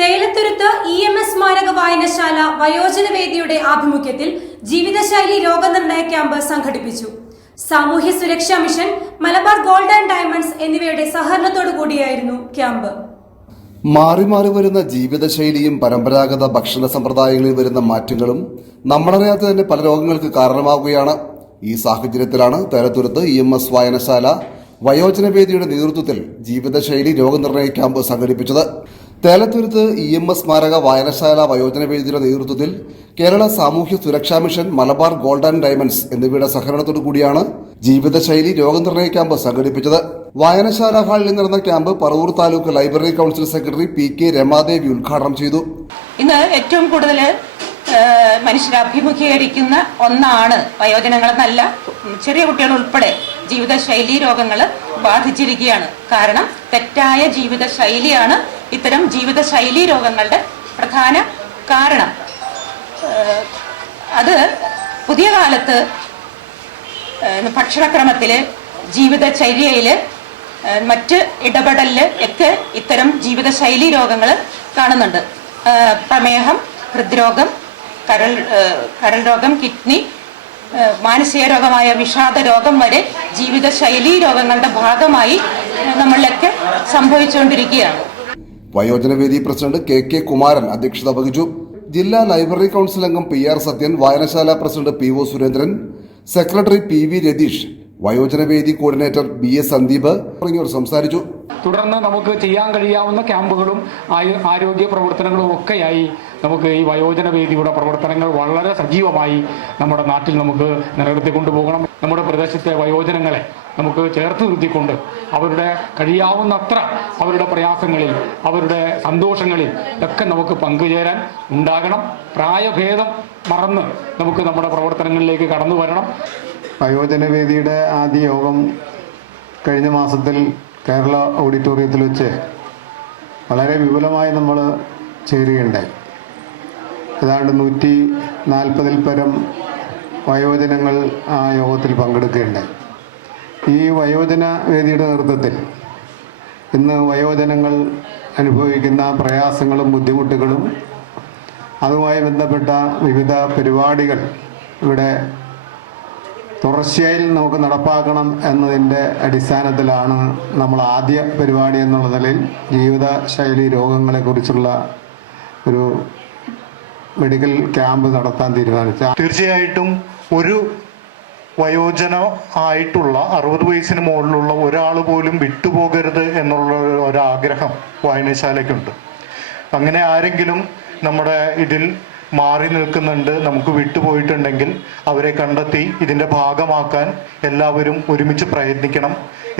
Thelathuruthu EMS സ്മാരക വായനശാല വയോജനവേദിയുടെ ആഭിമുഖ്യത്തിൽ ജീവിതശൈലി രോഗനിർണയ ക്യാമ്പ് സംഘടിപ്പിച്ചു. സാമൂഹ്യ സുരക്ഷാ mission, Malabar gold and diamonds എന്നിവയുടെ സഹകരണത്തോടുകൂടിയായിരുന്നു ക്യാമ്പ്. മാറി മാറി വരുന്ന ജീവിതശൈലിയും പരമ്പരാഗത ഭക്ഷണ സമ്പ്രദായങ്ങളിൽ വരുന്ന മാറ്റങ്ങളും നമ്മളറിയാതെ തന്നെ പല രോഗങ്ങൾക്ക് കാരണമാവുകയാണ്. ഈ സാഹചര്യത്തിലാണ് തേലത്തുരുത്ത് EMS വായനശാല വയോജനവേദിയുടെ നേതൃത്വത്തിൽ ജീവിതശൈലി രോഗനിർണയ ക്യാമ്പ് സംഘടിപ്പിച്ചത്. തേലത്തുരുത്ത് EMS സ്മാരക വായനശാല വയോജനവേദിയുടെ നേതൃത്വത്തിൽ കേരള സാമൂഹ്യ സുരക്ഷാ mission, Malabar gold and diamonds എന്നിവയുടെ സഹകരണത്തോടു കൂടിയാണ് ജീവിതശൈലി രോഗനിർണയ ക്യാമ്പ് സംഘടിപ്പിച്ചത്. വായനശാല ഹാളിൽ നടന്ന camp Paravur taluk library council secretary PK Ramadevi ഉദ്ഘാടനം ചെയ്തു. ഇന്ന് ഏറ്റവും കൂടുതൽ മനുഷ്യർ അഭിമുഖീകരിക്കുന്ന ഒന്നാണ് വയോജനങ്ങളെന്നല്ല, ചെറിയ കുട്ടികൾ ഉൾപ്പെടെ ജീവിതശൈലി രോഗങ്ങൾ ബാധിച്ചിരിക്കുകയാണ്. കാരണം തെറ്റായ ജീവിതശൈലിയാണ് ഇത്തരം ജീവിതശൈലി രോഗങ്ങളുടെ പ്രധാന കാരണം. അത് പുതിയ കാലത്ത് ഭക്ഷണക്രമത്തില്, ജീവിതചര്യയില്, മറ്റ് ഇടപെടലില് ഒക്കെ ഇത്തരം ജീവിതശൈലി രോഗങ്ങൾ കാണുന്നുണ്ട്. പ്രമേഹം, ഹൃദ്രോഗം, കരൾ രോഗം, കിഡ്നി, മാനസിക രോഗമായ വിഷാദ രോഗം വരെ ജീവിതശൈലി രോഗങ്ങളുടെ ഭാഗമായി നമ്മളിലൊക്കെ സംഭവിച്ചുകൊണ്ടിരിക്കുകയാണ്. വയോജനവേദി പ്രസിഡന്റ് KK കുമാരൻ അധ്യക്ഷത വഹിച്ചു. ജില്ലാ ലൈബ്രറി കൌൺസിൽ അംഗം PR സത്യൻ, വായനശാല president PO Surendran, secretary PV Ratheesh, വയോജനവേദി കോർഡിനേറ്റർ BS സന്ദീപ് തുടങ്ങിയവർ സംസാരിച്ചു. തുടർന്ന് നമുക്ക് ചെയ്യാൻ കഴിയാവുന്ന ക്യാമ്പുകളും ആരോഗ്യ പ്രവർത്തനങ്ങളും ഒക്കെയായി നമുക്ക് ഈ വയോജന വേദിയുടെ പ്രവർത്തനങ്ങൾ വളരെ സജീവമായി നമ്മുടെ നാട്ടിൽ നമുക്ക് നിലനിർത്തി കൊണ്ടുപോകണം. നമ്മുടെ പ്രദേശത്തെ വയോജനങ്ങളെ നമുക്ക് ചേർത്ത് നിർത്തിക്കൊണ്ട് അവരുടെ കഴിയാവുന്നത്ര അവരുടെ പ്രയാസങ്ങളിൽ, അവരുടെ സന്തോഷങ്ങളിൽ ഒക്കെ നമുക്ക് പങ്കുചേരാൻ ഉണ്ടാകണം. പ്രായഭേദം മറന്ന് നമുക്ക് നമ്മുടെ പ്രവർത്തനങ്ങളിലേക്ക് കടന്നു വരണം. വയോജനവേദിയുടെ ആദ്യ യോഗം കഴിഞ്ഞ മാസത്തിൽ കേരള ഓഡിറ്റോറിയത്തിൽ വെച്ച് വളരെ വിപുലമായി നമ്മൾ ചേരുകയുണ്ടായി. ഏതാണ്ട് 140-ൽ പരം വയോജനങ്ങൾ ആ യോഗത്തിൽ പങ്കെടുക്കുകയുണ്ടായി. ഈ വയോജന വേദിയുടെ നേതൃത്വത്തിൽ ഇന്ന് വയോജനങ്ങൾ അനുഭവിക്കുന്ന പ്രയാസങ്ങളും ബുദ്ധിമുട്ടുകളും അതുമായി ബന്ധപ്പെട്ട വിവിധ പരിപാടികൾ ഇവിടെ തുടർച്ചയായി നമുക്ക് നടപ്പാക്കണം എന്നതിൻ്റെ അടിസ്ഥാനത്തിലാണ് നമ്മൾ ആദ്യ പരിപാടി എന്നുള്ള നിലയിൽ ജീവിതശൈലി രോഗങ്ങളെക്കുറിച്ചുള്ള ഒരു മെഡിക്കൽ ക്യാമ്പ് നടത്താൻ തീരുമാനിച്ചു. തീർച്ചയായിട്ടും ഒരു വയോജന ആയിട്ടുള്ള 60 വയസ്സിന് മുകളിലുള്ള ഒരാൾ പോലും വിട്ടുപോകരുത് എന്നുള്ള ഒരാഗ്രഹം വായനശാലയ്ക്കുണ്ട്. അങ്ങനെ ആരെങ്കിലും നമ്മുടെ ഇതിൽ മാറി നിൽക്കുന്നുണ്ട്, നമുക്ക് വിട്ടുപോയിട്ടുണ്ടെങ്കിൽ അവരെ കണ്ടെത്തി ഇതിൻ്റെ ഭാഗമാക്കാൻ എല്ലാവരും ഒരുമിച്ച് പ്രയത്നിക്കണം.